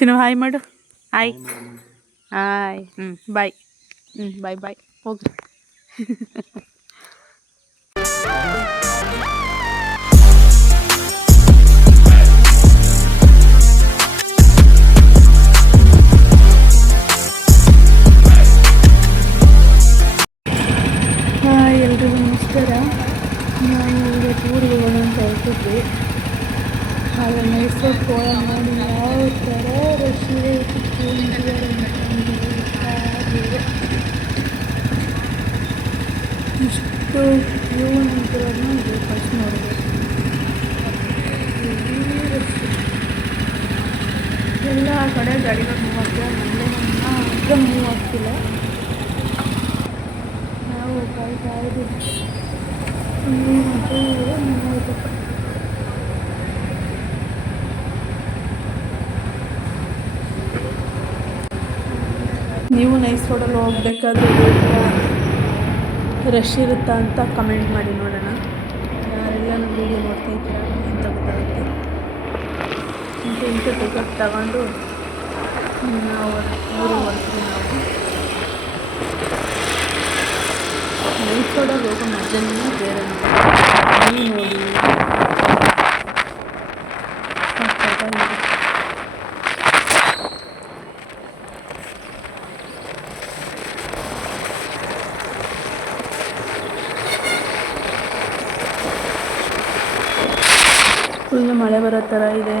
ಚಿನ್ನು hi ಮಾಡು. Hi hi. Bye. Bye bye ಹೋಗಿ. ಎಲ್ರಿಗೂ ನಮಸ್ಕಾರ. ನಾನು ಇವತ್ತು ಊರಿಗೆ ಹೋಗೋಣ ಅಂತ ಹೊರಟಿದ್ವಿ. ಆದರೆ ಮೈಸೂರು ಹೋಗೋಣ ನೋಡಿ ಯಾವ ಥರ ರಶ್ ಇದೆ ಇಷ್ಟು ಕ್ಯೂ ನಿಂತಿರೋದನ್ನ ಫಸ್ಟ್ ನೋಡಿದೆ. ಎಲ್ಲ ಕಡೆ ಗಾಡಿಗಳು ಮೂವ್ ಆಗ್ತಿಲ್ಲ, ನಮ್ಮದೇ ಮಾತ್ರ ಮೂವ್ ಆಗ್ತಿಲ್ಲ. ನಾವು ಕಾಯ್ತಾ ಇದ್ದೀವಿ. ನೀವು ನೈಸ್ ರೋಡಲ್ಲಿ ಹೋಗ್ಬೇಕಾದ್ರೆ ರಶ್ ಇರುತ್ತಾ ಅಂತ ಕಮೆಂಟ್ ಮಾಡಿ ನೋಡೋಣ. ಯಾರೆಲ್ಲ ನಮ್ಮ ವೀಡಿಯೋ ನೋಡ್ತಾ ಇದ್ದೀರಾ ಅಂತ ಗೊತ್ತಾಗುತ್ತೆ. ಇಂಟು ಟಿಕೆಟ್ ತಗೊಂಡು ನಾವು ಊರಿಗೆ ಬರ್ತೀವಿ. ನಾವು ನೈಸ್ ರೋಡಲ್ಲಿ ಹೋಗೋ ಮಜನೇ ಬೇರೆ ಅಂತ ನೀವು ನೋಡಿ. ಫುಲ್ಲು ಮಳೆ ಬರೋ ಥರ ಇದೆ.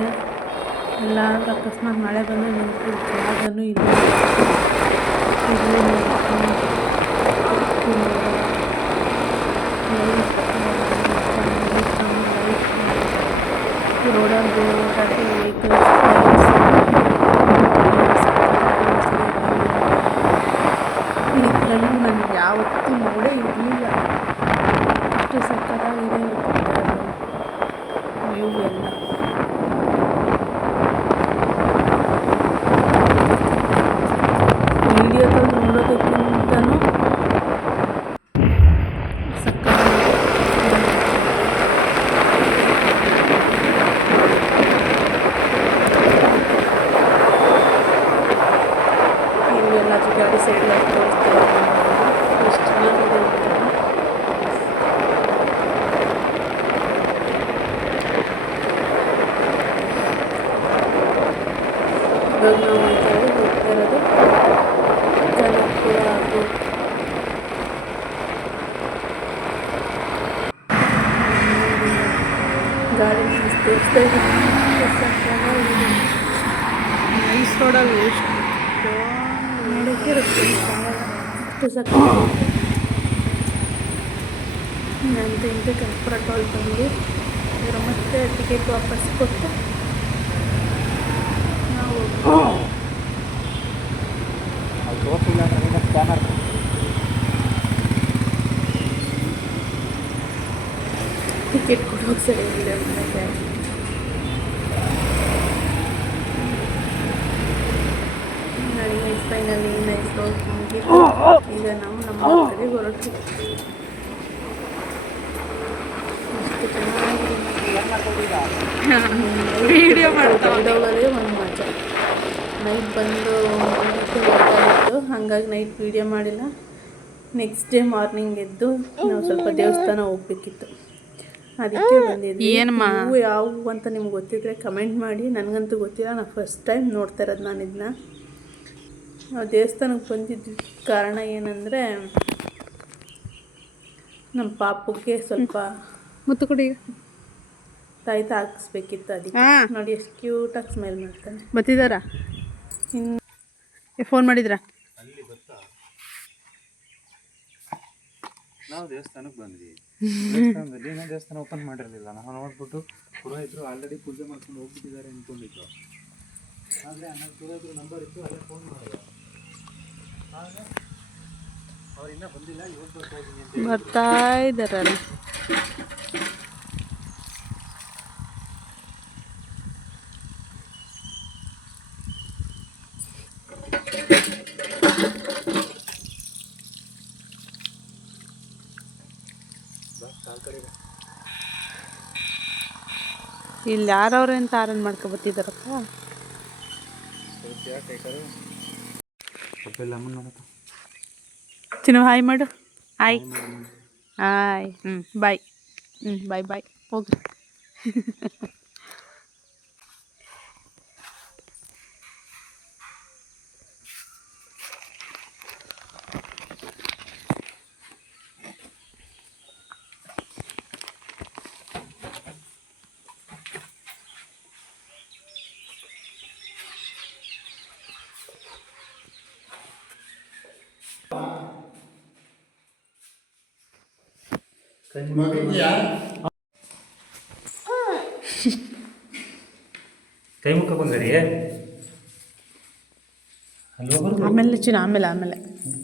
ಎಲ್ಲ ಅಕಸ್ಮಾತ್ ಮಳೆ ಬಂದರೆ ನಿಂತು ಜಾಗನೂ ಇದೆ. ರೋಡಲ್ಲಿ ಓಡಾಡಿ ವೆಹಿಕಲ್ಸ್ ಇದರಲ್ಲಿ ನನಗೆ ಯಾವತ್ತೂ ನೋಡೇ ಇರಲಿಲ್ಲ. ಅಷ್ಟು ಸಕ್ಕತ್ತಾಗಿದೆ ವ್ಯೂ ಎಲ್ಲ. ವಿಡಿಯೋದಲ್ಲಿ ನೋಡೋದಕ್ಕಿಂತನೂ ಇವೆಲ್ಲ ಗಾಡಿ ಸೈಡ್ ತೋರಿಸ್ತಾರೆ. ಎಷ್ಟು ಚೆನ್ನಾಗಿದೆ ಅಂತ. ಇವಾಗ ನಾವು ಹೋಗ್ತಾ ಇರೋದು ಕನಕಪುರ ಹಾಗೂ ಗಾಡಿ ತೋರಿಸ್ತಾ ಇದ್ದೀವಿ. ನೈಸ್ ರೋಡಲ್ಲಿ ಎಷ್ಟು ನೋಡೋಕ್ಕೆ ಇರುತ್ತೆ ಅಷ್ಟು ಸಕ್ಕತ್ತಾಗಿದೆ. ನಂದು ಇಂಟು ಕನಕಪುರ ಟೋಲ್ ಬಂದು ಇವರು ಮತ್ತೆ ಟಿಕೆಟ್ ವಾಪಸ್ ಕೊಟ್ಟು ನಾವು ಟಿಕೆಟ್ ಕೊಡೋಕೆ ಸರಿಯಾಗಿದೆ ನನಗೆ. ಫೈನಲಿ ನೈಸ್ ರೋಡ್ ಮುಗಿತು. ಈಗ ನಾವು ನಮ್ಮ ಕಡೆ ಹೊರಟು. ಎಷ್ಟು ಚೆನ್ನಾಗಿದೆ ವಿಡಿಯೋ ಹೋಗೋದೇ ಒಂದು ಮಜಾ. ನೈಟ್ ಬಂದು ಲೇಟಾಗಿತ್ತು, ಹಾಗಾಗಿ ನೈಟ್ ವೀಡಿಯೋ ಮಾಡಿಲ್ಲ. ನೆಕ್ಸ್ಟ್ ಡೇ ಮಾರ್ನಿಂಗ್ ಎದ್ದು ನಾವು ಸ್ವಲ್ಪ ದೇವಸ್ಥಾನ ಹೋಗ್ಬೇಕಿತ್ತು, ಅದಕ್ಕೆ ಬಂದಿದ್ವಿ. ನೀವು ಯಾವುವು ಅಂತ ನಿಮ್ಗೆ ಗೊತ್ತಿದ್ರೆ ಕಮೆಂಟ್ ಮಾಡಿ. ನನಗಂತೂ ಗೊತ್ತಿಲ್ಲ, ನಾನು ಫಸ್ಟ್ ಟೈಮ್ ನೋಡ್ತಾ ಇರೋದು ನಾನು ಇದನ್ನ. ನಾವು ದೇವಸ್ಥಾನಕ್ಕೆ ಬಂದಿದ್ದ ಕಾರಣ ಏನಂದರೆ ನಮ್ಮ ಪಾಪುಗೆ ಸ್ವಲ್ಪ ಮುತ್ತು ಕೊಡಿ ತಾಯ್ತ ಹಾಕಿಸ್ಬೇಕಿತ್ತು. ಅದಕ್ಕೆ ನೋಡಿ ಎಷ್ಟು ಕ್ಯೂಟಾಗಿ ಸ್ಮೈಲ್ ಮಾಡ್ತಾನೆ. ಬರ್ತಿದ್ದಾರಾ? ಇನ್ನು ಫೋನ್ ಮಾಡಿದ್ರಾ? ನಾವು ದೇವಸ್ಥಾನಕ್ಕೆ ಬಂದ್ವಿ. ದೇವಸ್ಥಾನದಲ್ಲಿ ಇನ್ನೂ ದೇವಸ್ಥಾನ ಓಪನ್ ಮಾಡಿರಲಿಲ್ಲ. ನಾವು ನೋಡ್ಬಿಟ್ಟು ಪುರೋಹಿತರು ಆಲ್ರೆಡಿ ಪೂಜೆ ಮಾಡ್ಕೊಂಡು ಹೋಗ್ಬಿಟ್ಟಿದ್ದಾರೆ ಅಂದ್ಕೊಂಡಿದ್ದು. ಆದರೆ ನನ್ನ ಪುರೋಹಿತರು ನಂಬರ್ ಇತ್ತು, ಅಲ್ಲೇ ಫೋನ್ ಮಾಡಿದ್ರು. ಆದರೆ ಅವ್ರು ಇನ್ನೂ ಬಂದಿಲ್ಲ, ಇವತ್ತು ಬರ್ತಾಯಿದ್ದೀನಿ ಅಂತ ಬರ್ತಾ ಇದ್ದಾರಲ್ಲ. ಇಲ್ಲಿ ಯಾರವ್ರೆ ಅಂತ ಆರನ್ ಮಾಡ್ಕೊಬತ್ತಿದ್ದಾರಪ್ಪ. ಯಾಕೆ ಕರು ತಪ್ಪೆಲ್ಲ ಅಮ್ಮನ ನೋಡಪ್ಪ ಚಿನ್ನು ಹಾಯ್ ಮಾಡು ಹಾಯ್ ಹಾಯ್ ಬಾಯ್ ಬಾಯ್ ಬಾಯ್ ಹೋಗ್ರಿ ಕೈ ಮುಖ ಬಂದ್ರಿ ಅಲ್ಲಿ ಹೋಗ್ಬಾರ್ದು ಆಮೇಲೆ ಚಿನ್ನು ಆಮೇಲೆ ಆಮೇಲೆ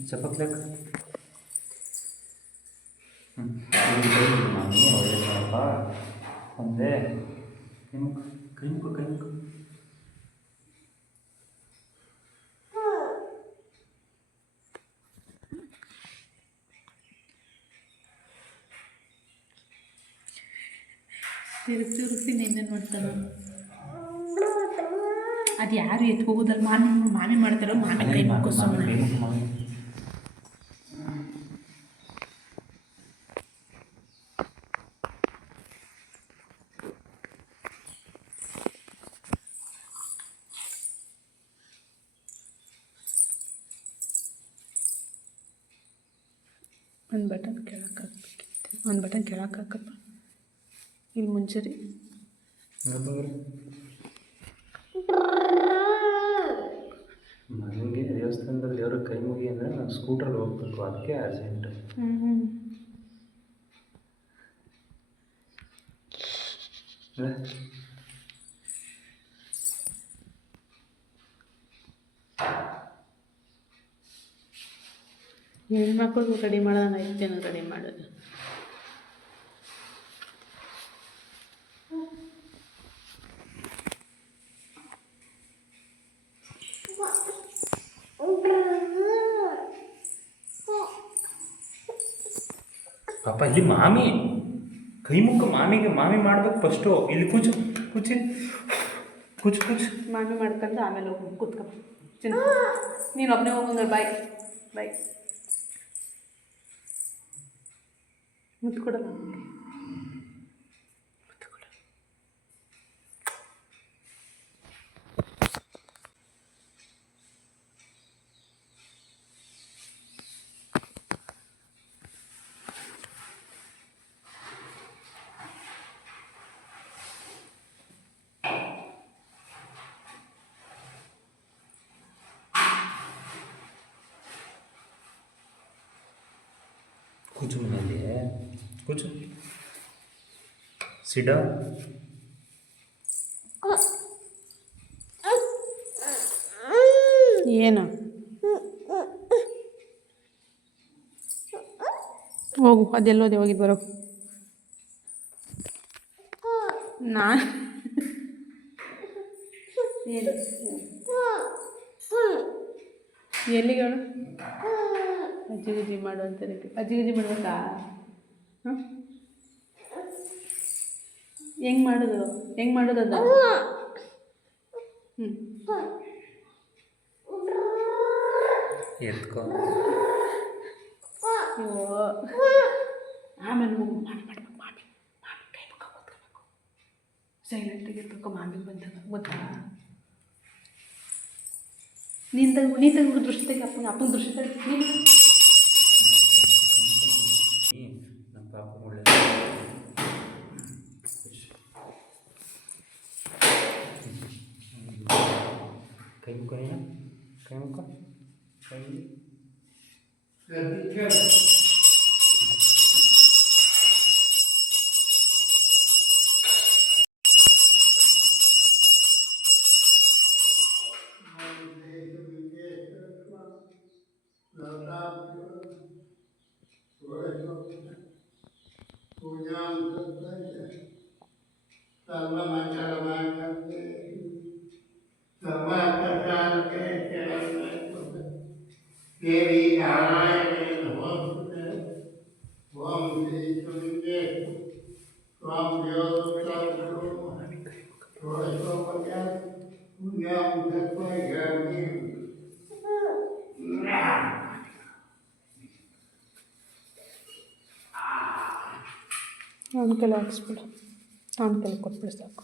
ಚಪ್ಪಕ್ಲಾಕ ಒಂದೇ ಕೈ ಮುಖ ಕೈ ಮುಖ ಕೈ ಮುಖ ತಿರುಗಿಸಿ ನಿನ್ನೆ ನೋಡ್ತಾನೆ ಅದು ಯಾರು ಎತ್ತು ಹೋಗೋದಲ್ಲ ಮಾಮಿ ಮಾಡ್ತಾರೋ ಮಾಮಿ ಕೈ ಮುಕ್ಕೋ ಸುಮ್ಮನೆ ಒಂದು ಬಟನ್ ಕೆಳಕ್ಕೆ ಹಾಕ್ಬೇಕಿತ್ತು ಒಂದು ಬಟನ್ ಕೆಳಕ್ಕೆ ಹಾಕಪ್ಪ ಇಲ್ಲಿ ಮುಂಚೆ ಮನೆಗೆ ದೇವಸ್ಥಾನದಲ್ಲಿ ದೇವ್ರ ಕೈ ಮುಗಿ ಅಂದರೆ ನಾನು ಸ್ಕೂಟ್ರಲ್ಲಿ ಹೋಗ್ಬೇಕು ಅದಕ್ಕೆ ಅರ್ಜೆಂಟು ಹೆಣ್ಮಕ್ಳಿಗೂ ರೆಡಿ ಮಾಡೋಣ ಇಷ್ಟೇನು ರೆಡಿ ಮಾಡೋದು ಪಾಪ ಇಲ್ಲಿ ಮಾಮಿ ಕೈ ಮುಖ ಮಾಮಿ ಮಾಡ್ಬೇಕು ಫಸ್ಟು ಇಲ್ಲಿ ಕೂಚು ಕೂಚಿ ಕೂಚು ಕೂಚು ಮಾಮಿ ಮಾಡ್ಕೊಂಡು ಆಮೇಲೆ ಹೋಗಿ ಕೂತ್ಕೊ ಚಿನ್ನ ನೀನು ಒಬ್ಬನೇ ಹೋಗಂದ್ರೆ ಬಾಯ್ ಬಾಯ್ ಮುತ್ತು ಕೊಡಲ್ಲ ಮುತ್ತು ಕೊಡ ಕೂಚು ಮನೆಯಲ್ಲಿ ಕೂಚು ಸಿಡ ಏನು ಹೋಗು ಅದೆಲ್ಲೋದೆ ಹೋಗಿದ್ದು ಬರೋ ನಾನು ಏನು ಎಲ್ಲಿಗಳು ಅಜ್ಜಿ ಗುಜ್ಜಿ ಮಾಡು ಅಂತ ಅಜ್ಜಿ ಗುಜ್ಜಿ ಮಾಡ್ಬೇಕಾ ಹಾಂ ಹೆಂಗೆ ಮಾಡೋದು ಅದು ಎತ್ಕೊ ಅಯ್ಯೋ ಆಮೇಲೆ ಹೋಗು ಮಾಡ್ಬೇಕು ಮಾಮಿ ಕೈ ಮುಖ ಕೂತ್ಕೋಬೇಕು ಸೈಲೆಂಟಾಗಿ ಇರ್ಬೇಕು ಮಾಮಿ ಬಂದಾಗ ಗೊತ್ತಾ ನೀನು ತೆಗೆದು ದೃಷ್ಟಿ ತೆಗಿ ಅಪ್ಪನ ದೃಷ್ಟಿ ತೆಗಿ ನೀನು ನಮ್ಮ ಪಾಪ ಒಳ್ಳೆ ಕೈ ಮುಖ ನೀನು ಕೈ ಮುಖ ಕೈ देवी नारायण नमोस्तुते ओम श्री सुमिते त्वं योगसर्वो रोषोपत्या पुण्यं तत्त्वयामि ಅವನ ಕೈಲಿ ಹಾಕ್ಸ್ಬಿಡು, ಅವನ ಕೈಲಿ ಕೊಟ್ಬಿಡು ಸಾಕು.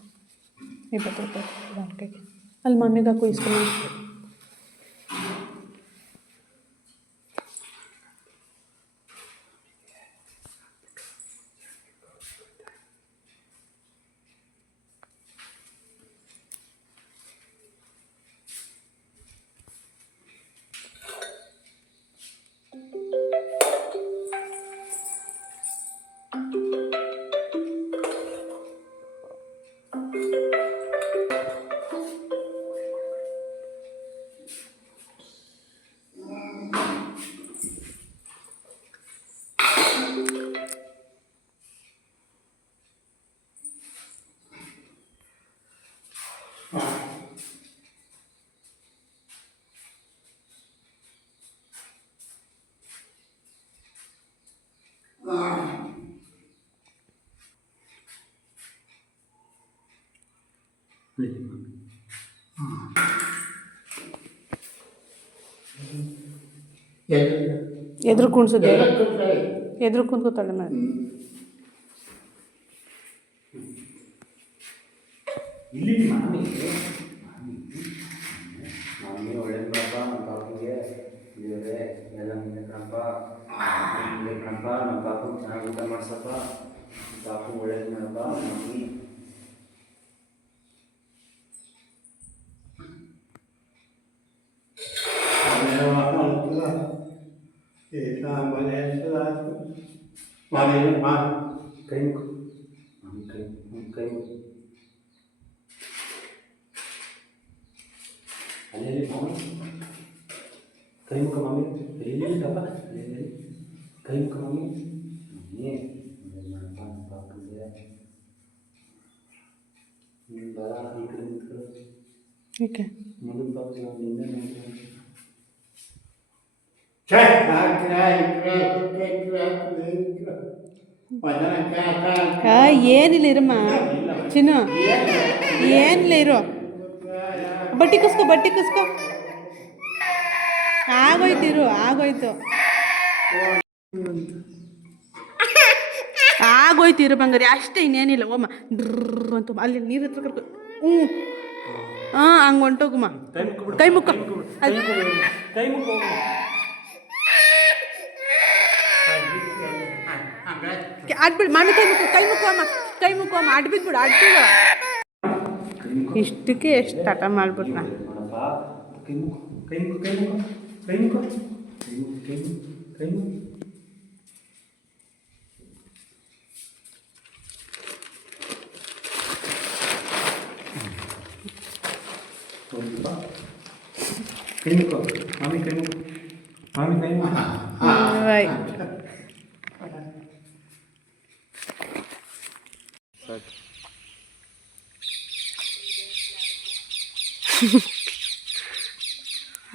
20 ರೂಪಾಯಿ ಅವನ ಕೈಗೆ. ಅಲ್ಲಿ ಮಮ್ಮಿಗೆ ಹಾಕು ಇಸ್ಕೊಂಡು. ಎದುರು ಕುಣ್ಸೋದು, ಎದುರು ಕುಂತ್ಕೋತಾಳೆ ಮಾಡಿ. ಇಲ್ಲಿ ಮಾಮಿ ಒಳ್ಳೆ ಕಣಪ್ಪ, ನಮ್ಮ ಪಾಪಿಗೆ ದೇವರೇ ಎಲ್ಲ ಮುಂದೆ ಕಣಪ್ಪ, ಮುಂದೆ ಕಣಪ್ಪ, ನಮ್ಮ ಪಾಪು ಚೆನ್ನಾಗಿ ಊಟ ಮಾಡ್ಸಪ್ಪ, ನಮ್ಮ ಪಾಪು ಒಳ್ಳೇದು ಮಾಡಪ್ಪ ಮಮ್ಮಿ. ಕೈ ಮುಖ ಕೈ ಮುಖ ಅಲ್ಲಿ ಮಾಮಿ, ಕೈ ಮುಖ ಮಾಮಿ, ಎಲ್ಲಿ ಪಾಪ ಅಲ್ಲಿ ಕೈ ಮುಖ ಮಾಮಿ. ಮಾಡಪ್ಪ ನಮ್ಮ ಪಾಪುಗೆ ಬರ ಈ ಕಡೆ ನಿಂತ್ಕೊಳ್ಳೋ. ಏಕೆ ಮುಂದಿನ ಪಾಪ ನಾವು ನಿನ್ನೆ ನೋಡ್ತೀವಿ. ಏನಿಲ್ಲ ಇರಮ್ಮ ಚಿನ್ನು, ಏನಿಲ್ಲ ಇರು. ಬಟ್ಟೆ ಕುಸ್ಕೊ, ಬಟ್ಟೆ ಕುಸ್ಕೊ. ಆಗೋಯ್ತು ಇರು, ಆಗೋಯ್ತು ಆಗೋಯ್ತು ಇರು ಬಂಗಾರಿ, ಅಷ್ಟೇ, ಇನ್ನೇನಿಲ್ಲ. ಓಮ್ಮ ಡ್ರ್ ಅಂತ ಅಲ್ಲಿ ನೀರು ಹತ್ರ ಕರ್ಕೊ. ಹಾಂ ಹಂಗೆ ಹೊಂಟೋಗಮ್ಮ. ಕೈ ಮುಕ್ಕ ಕೈ ಮುಖ ಆಡ್ಬಿಡು ಮಾಮಿ, ಕೈ ಮುಕ್ಕಮ್ಮ, ಕೈ ಮುಕ್ಕಮ್ಮ, ಆಡ್ಬಿದ್ಬಿಡು, ಆಡ್ಬಿಡು. ಇಷ್ಟಕ್ಕೆ ಎಷ್ಟು ಹಠ ಮಾಡ್ಬಿಟ್ಟು ನಾ. ಕೈ ಮುಖ ಕೈ ಮುಖ ಕೈ ಮುಖ ಕೈ ಮುಖ ಕೈ ಮುಖ ಕೈ ಮುಖ ಕೈ ಮುಖ. ಕೈ ಮುಖ ಮಾಮಿ, ಕೈ ಮುಖ ಮಾಮಿ, ಕೈ ಮುಖ.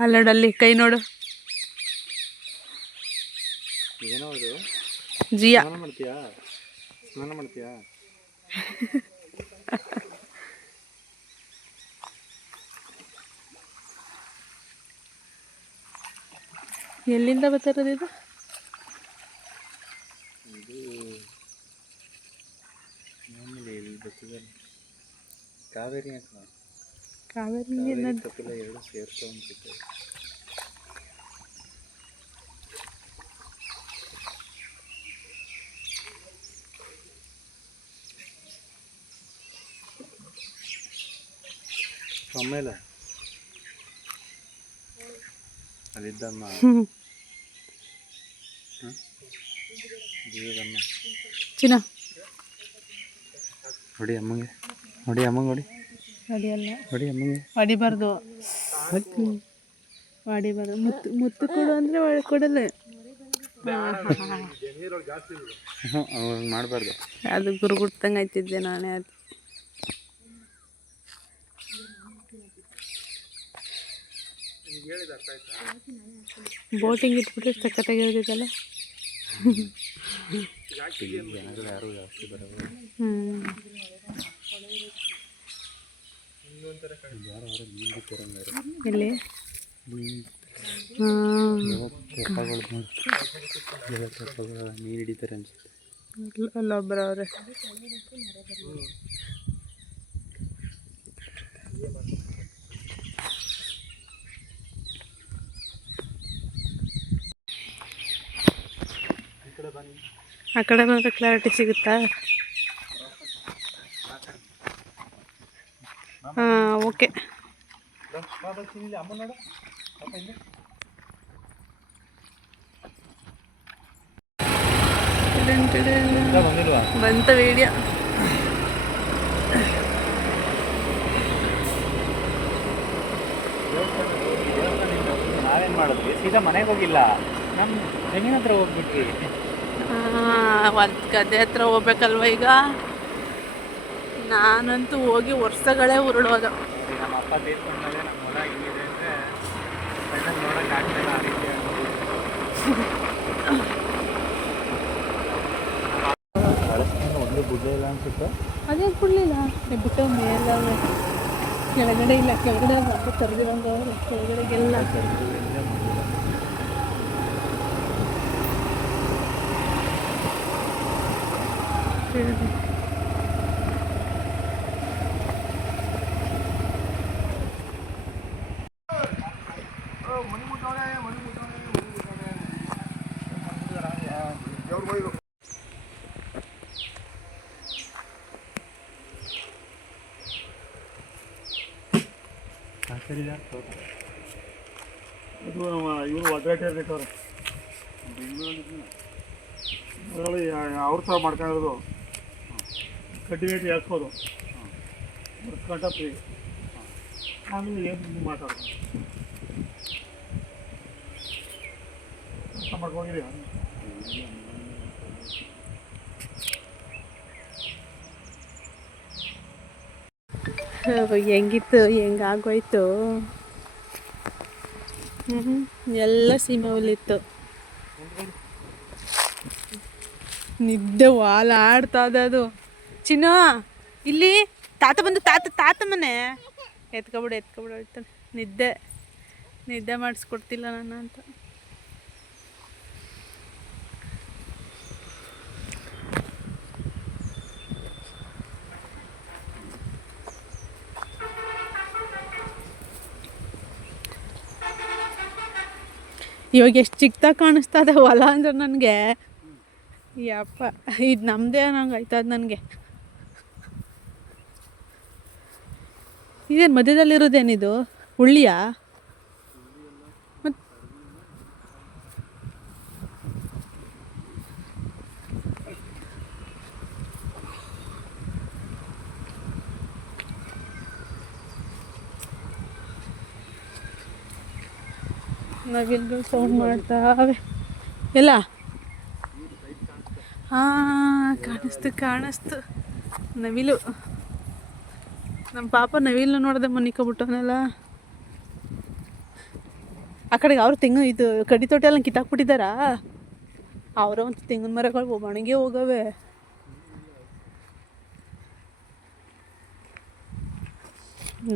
ಅಲ್ಲೋಡಲ್ಲಿ ಕೈ ನೋಡು. ಏನೋ ಅದು ಜಿಯಾ ಸ್ನಾನ ಮಾಡ್ತೀಯಾ? ಎಲ್ಲಿಂದ ಬರ್ತಾರದು ಇದು? ಮಾಮೂಲಿ ಇಲ್ಲಿ ಬರ್ತಿದೆ ಕಾವೇರಿ ಅಂತ. ಕಾವೇರಿ ಕಪಿಲ ಎರಡು ಸೇರ್ಕೊ ಅನ್ಸುತ್ತೆ. ಆಮೇಲೆ ಅಲ್ಲಿದ್ದಮ್ಮ ಜೀವದಮ್ಮ ಚಿನ್ನ ಹೊಡಿ ಅಮ್ಮಂಗೆ, ಹೊಡಿ ಅಮ್ಮಂಗೆ, ಹೊಡಿ ಹೊಡಿಯಲ್ಲ, ಹೊಡಿ ಅಮ್ಮಂಗೆ. ಹೊಡಿಬಾರ್ದು, ಹೊಡಿಬಾರ್ದು. ಮುತ್ತು ಕೊಡು ಅಂದರೆ ಕೊಡಲ್ಲ. ಮಾಡಬಾರ್ದು, ಅದು ಗುರುಗುಟ್ಟಂಗೆ ಆಯ್ತಿದ್ದೆ ನಾನೇ. ಅದು ಬೋಟಿಂಗ್ ಇಟ್ಬಿಟ್ರೆ ಸಖತ್ತಾಗಿರ್ತೈತಲ್ಲ. ಜನಗಳು ಯಾರು ಜಾಸ್ತಿ ಬರೋದು. ಎಲ್ಲಿ ನೀರು ಹಿಡಿತಾರೆ ಅನ್ಸುತ್ತೆ. ಅಲ್ಲೊಬ್ಬರವ್ರೆ. ಆ ಕಡೆ ಬಂದರೆ ಕ್ಲಾರಿಟಿ ಸಿಗುತ್ತಾ? ಹಾಂ, ಓಕೆ. ಬಂತ ವಿಡಿಯೋ. ನಾವೇನು ಮಾಡಿದ್ವಿ, ಸೀದಾ ಮನೆಗೆ ಹೋಗಿಲ್ಲ, ನಮ್ಮ ಜಮೀನ್ ಹತ್ರ ಹೋಗ್ಬಿಟ್ವಿ. ಒಂದು ಗದ್ದೆ ಹತ್ರ ಹೋಗ್ಬೇಕಲ್ವ ಈಗ. ನಾನಂತೂ ಹೋಗಿ ವರ್ಷಗಳೇ ಉರುಳೋದು. ನಮ್ಮ ಅಪ್ಪ ತೀರ್ಕೊಂಡ್ಮೇಲೆ ನಮ್ಮ ಹೊಲ ಹಿಂಗಿದೆ ಅಂದರೆ ಕಣ್ಣಲ್ಲಿ ನೋಡೋಕೆ ಆಗ್ತಿಲ್ಲ. ಆ ರೀತಿ ಒಂದು ಗುಡ್ಡ ಇಲ್ಲ ಅನ್ಸುತ್ತೆ. ಅದೇ ಕೊಡಲಿಲ್ಲ ಬಿಟ್ಟು ಮೇಲೆ ಕೆಳಗಡೆ ಇಲ್ಲ, ಕೆಳಗಡೆ ಮತ್ತೆ ತರದಿರೋಂಗ ಕೆಳಗಡೆಗೆಲ್ಲ ಅದು ಇವರು ಒದ್ರಾಟ ಇರ್ಬೇಕವ್ರೆ ಅದರಲ್ಲಿ ಅವ್ರ ಸಹ ಮಾಡ್ಕೊಂಡಿರೋದು ಕಡ್ಡಿ ವೇಟ್ ಹಾಕ್ಬೋದು ಕಟ ಫ್ರೀ. ಆಮೇಲೆ ಏನು ಮಾತಾಡೋದು ಅರ್ಥ ಮಾಡ್ಕೊಂಡಿದೀಯ? ಹೆಂಗಿತ್ತು, ಹೆಂಗಾಗೋಯ್ತು. ಎಲ್ಲ ಸೀಮೆ ಹುಲ್ಲಿತ್ತು. ನಿದ್ದೆ ವಾಲ ಆಡ್ತದೆ ಅದು. ಚಿನ್ನು ಇಲ್ಲಿ ತಾತ ಬಂದು ತಾತ ಮನೆ ಎತ್ಕೊಬಿಡು ಹೇಳ್ತಾನೆ. ನಿದ್ದೆ ಮಾಡಿಸ್ಕೊಡ್ತಿಲ್ಲ ನಾನು ಅಂತ. ಇವಾಗ ಎಷ್ಟು ಚಿಕ್ಕದಾಗಿ ಕಾಣಿಸ್ತದೆ ಹೊಲ ಅಂದ್ರೆ ನನಗೆ. ಯಪ್ಪ, ಇದು ನಮ್ಮದೇ ನಂಗೆ ಆಯ್ತದ ನನಗೆ. ಇದೇನು ಮಧ್ಯದಲ್ಲಿರೋದೇನಿದು ಹುಳ್ಳಿಯಾ? ಮತ್ತು ನವಿಲ್ಗಳು ಸೌಂಡ್ ಮಾಡ್ತಾವೆ ಎಲ್ಲ. ಹಾಂ, ಕಾಣಿಸ್ತು ನವಿಲು. ನಮ್ಮ ಪಾಪ ನವಿಲು ನೋಡಿದೆ ಮನಿಕೊಬಿಟ್ಟವನೆಲ್ಲ. ಆ ಕಡೆಗೆ ಅವರು ತೆಂಗು ಇದು ಕಡ್ಡಿ ತೋಟ ಎಲ್ಲ ಕಿತ್ತಾಕ್ಬಿಟ್ಟಿದ್ದಾರಾ? ಅವರ ಒಂದು ತೆಂಗಿನ ಮರಗಳು ಒಣಗಿ ಹೋಗವೆ.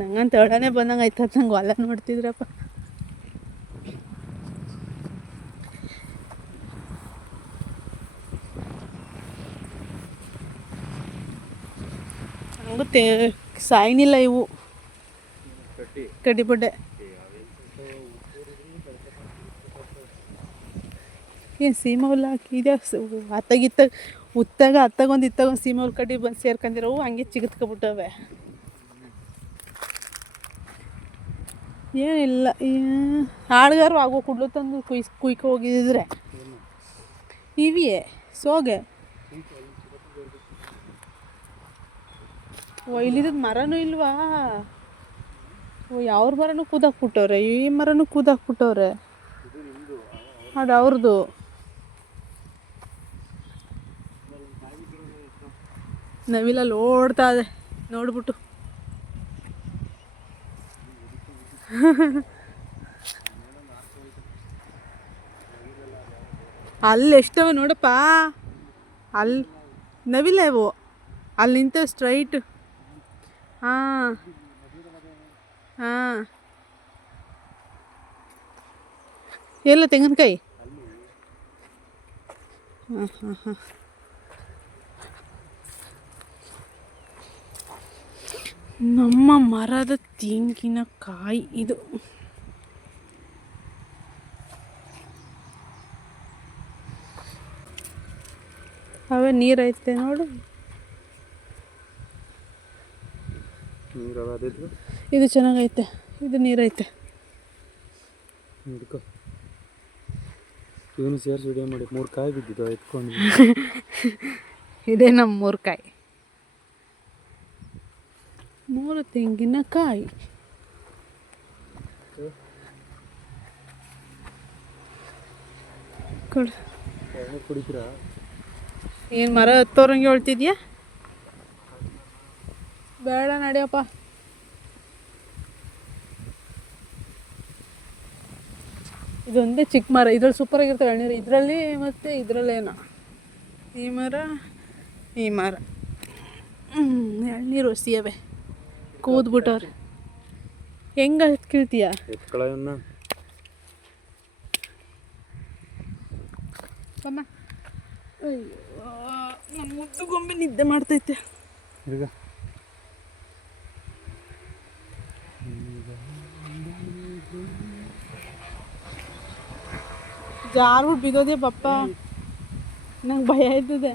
ನಂಗಂತ ಹೇಳೋನೇ ಬಂದಂಗೆ ಆಯ್ತದ ನಂಗೆ ಹೊಲ ನೋಡ್ತಿದ್ರಪ್ಪ. ಹಂಗೂ ಸಾಯ್ನಿಲ್ಲ ಇವು ಕಡ್ಡಿ ಬಡ್ಡೆ. ಏನು ಸೀಮೆ ಹುಲ್ಲು ಹಾಕಿದೆ ಅತ್ತಾಗೊಂದು ಇತ್ತಾಗೊಂದು ಸೀಮೆ ಹುಲ್ಲು ಕಡ್ಡಿ ಬಂದು ಸೇರ್ಕೊಂಡಿರೋವು ಹಂಗೆ ಚಿಗತ್ಕೊಬಿಟ್ಟವೆ. ಏನಿಲ್ಲ, ಹಾಳ್ಗಾರು ಆಗೋ ಕುಡ್ಲು ತಂದು ಕುಯ್ಕೊ ಹೋಗಿದ್ರೆ ಇವಿಯೇ ಸೋಗೆ. ಇಲ್ಲಿದ್ದ ಮರನೂ ಇಲ್ವಾ? ಯಾವ್ರ ಮರನೂ ಕೂದಾಕ್ಬಿಟ್ಟವ್ರೆ, ಈ ಮರನೂ ಕೂದಾಕ್ಬಿಟ್ಟವ್ರೆ. ಅದು ಅವ್ರದ್ದು. ನವಿಲಲ್ಲಿ ಓಡ್ತಾ ಇದೆ ನೋಡ್ಬಿಟ್ಟು. ಅಲ್ಲಿ ಎಷ್ಟವೆ ನೋಡಪ್ಪ, ಅಲ್ಲಿ ನವಿಲೆ ಇವು. ಅಲ್ಲಿ ನಿಂತವೆ ಸ್ಟ್ರೈಟ್. ಹಾಂ ಎಲ್ಲ ತೆಂಗಿನಕಾಯಿ. ಹಾಂ ನಮ್ಮ ಮರದ ತೆಂಗಿನಕಾಯಿ ಇದು. ಅವೇ ನೀರೈತೆ ನೋಡು. ಇದು ಚೆನ್ನಾಗೈತೆ, ಇದು ನೀರೈತೆ. ಇವನು ಸೇರಿಸಿ ವಿಡಿಯೋ ಮಾಡಿ 3 ಕಾಯಿ ಬಿದ್ದಿದ್ದು ಎತ್ಕೊಂಡು. ಇದೇ ನಮ್ಮ 3 ಕಾಯಿ, 3 ತೆಂಗಿನಕಾಯಿ. ಕುಡಿತೀರಾ? ಏನು ಮರ ಹತ್ತೋರಂಗೆ ಹೇಳ್ತಿದ್ಯಾ? ಬೇಡ ನಡಿಯಪ್ಪ. ಇದೊಂದೇ ಚಿಕ್ಕ ಮರ, ಇದ್ರಲ್ಲಿ ಸೂಪರಾಗಿರ್ತವೆ ಎಳ್ನೀರು. ಇದರಲ್ಲಿ ಮತ್ತು ಇದರಲ್ಲೇನೋ ಈ ಮರ, ಈ ಮರ ಎಳ್ನೀರು ಹಸಿಯವೆ ಕೂದ್ಬಿಟ್ಟವ್ರೆ. ಹೆಂಗೆ ಕೀಳ್ತೀಯ? ಎತ್ಕೊಳ್ಳೋನ್ನ ಅಮ್ಮ, ಅಯ್ಯೋ ನಮ್ಮ ಮುದ್ದು ಗೊಂಬೆ ನಿದ್ದೆ ಮಾಡ್ತೈತೆ. ಈಗ ಜಾರ್ಬಿಟ್ಟು ಬಿದ್ದೋದೆ ಪಪ್ಪ, ನಂಗೆ ಭಯ ಆಯ್ತದೆ.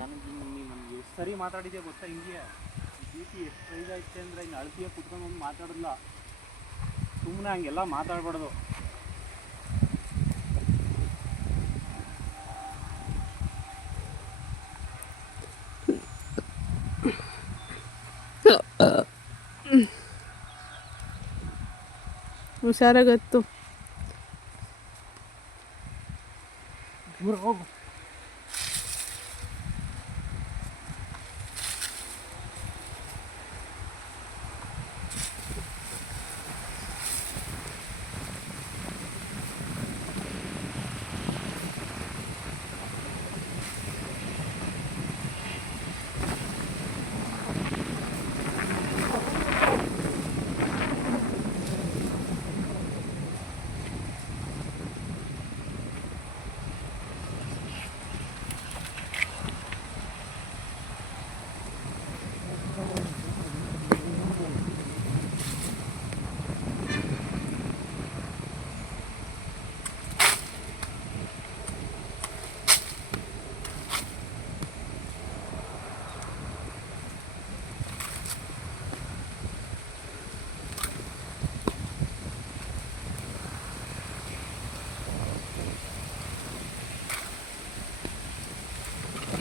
ಸರಿ ಮಾತಾಡಿದ್ದೆ ಗೊತ್ತಾ? ಹಿಂಗೆ ಬಿ ಪಿ ಎಷ್ಟು ರೈಸ್ ಆಯ್ತು ಅಂದರೆ ಹಿಂಗೆ ಅಳತಿಯಾಗಿ ಕುತ್ಕೊಂಡು ಒಂದು ಮಾತಾಡಲ್ಲ. ಸುಮ್ಮನೆ ಹಂಗೆಲ್ಲ ಮಾತಾಡ್ಬಾರ್ದು. ಹುಷಾರಾಗತ್ತು. ದೂರ ಹೋಗು.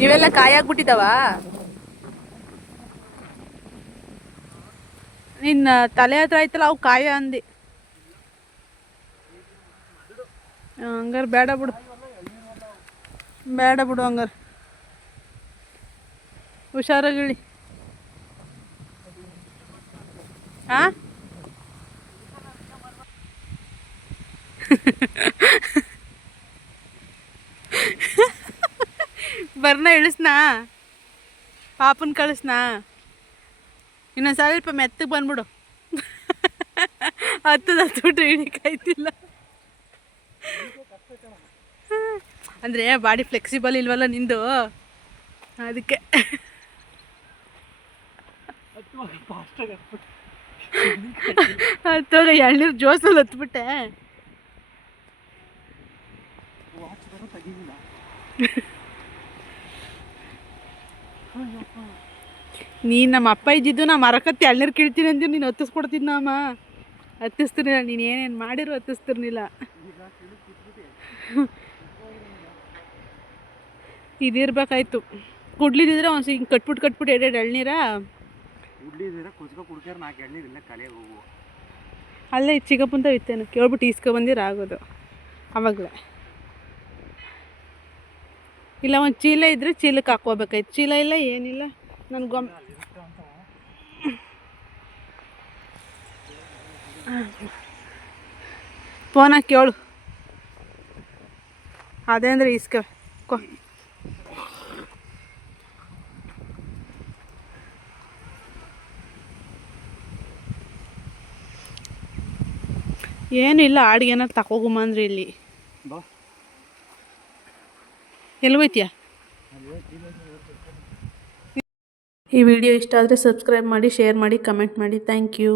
ಇವೆಲ್ಲ ಕಾಯಾಗ್ಬಿಟ್ಟಿದಾವ. ನಿನ್ನ ತಲೆ ಹತ್ರ ಆಯ್ತಲ್ಲ ಅವು ಕಾಯ ಅಂದಿ. ಹಂಗಾರೆ ಬೇಡ ಬಿಡು, ಬೇಡ ಬಿಡು ಹಂಗಾರೆ. ಹುಷಾರಾಗಿಳಿ. ಹಾಂ ಬರ್ನ ಇಳಿಸ್ನಾ, ಪಾಪನ್ ಕಳಿಸ್ನಾ? ಇನ್ನೊಂದು ಸ್ವಲ್ಪ ಮೆತ್ತಗೆ ಬಂದ್ಬಿಡು. ಹತ್ತುಬಿಟ್ಟು ಹಿಡಿಕಾಯ್ತಿಲ್ಲ ಅಂದರೆ ಬಾಡಿ ಫ್ಲೆಕ್ಸಿಬಲ್ ಇಲ್ವಲ್ಲ ನಿಂದು, ಅದಕ್ಕೆ. ಹತ್ತೋಗ ಎಳ್ನೀರು ಜೋಸಲ್ಲಿ ಹತ್ಬಿಟ್ಟೆ. ನೀನು ನಮ್ಮ ಅಪ್ಪ ಇದ್ದಿದ್ದು ನಾ ಮರಕತ್ತಿ ಎಳ್ನೀರು ಕೀಳ್ತೀನಿ ಅಂತೀವಿ, ನೀನು ಹತ್ತಿಸ್ಕೊಡ್ತಿದ್ನಮ್ಮ. ಹತ್ತಿಸ್ತಿರ್ಲಿಲ್ಲ, ನೀನು ಏನೇನು ಮಾಡಿರು ಹತ್ತಿಸ್ತಿರ್ಲಿಲ್ಲ. ಇದಿರ್ಬೇಕಾಯ್ತು. ಕುಡ್ಲಿದ್ದಿದ್ರೆ ಒಂದು ಹಿಂಗೆ ಕಟ್ಬಿಟ್ಟು ಎರಡೆರಡು ಎಳ್ನೀರ ಅಲ್ಲೇ ಚಿಕ್ಕಪ್ಪಂತ ಇತ್ತೇನು ಕೇಳ್ಬಿಟ್ಟು ಈಸ್ಕೊಬಂದಿರ ಆಗೋದು ಅವಾಗಲೇ. ಇಲ್ಲ ಒಂದು ಚೀಲ ಇದ್ದರೆ ಚೀಲಕ್ಕೆ ಹಾಕ್ಕೋಬೇಕಾಯ್ತು. ಚೀಲ ಇಲ್ಲ, ಏನಿಲ್ಲ. ನನ್ನ ಫೋನ್ ಹಾಕಿ ಕೇಳು, ಅದೇ ಅಂದರೆ ಇಸ್ಕೊ. ಏನಿಲ್ಲ, ಆಡಿಗೆ ಏನಾರು ತಗೋಗುಮಂದ್ರಿ ಇಲ್ಲಿ. ಎಲ್ಲಿ ಹೋಯ್ತೀಯ? ಈ ವಿಡಿಯೋ ಇಷ್ಟ ಆದರೆ ಸಬ್ಸ್ಕ್ರೈಬ್ ಮಾಡಿ, ಶೇರ್ ಮಾಡಿ, ಕಮೆಂಟ್ ಮಾಡಿ. Thank you.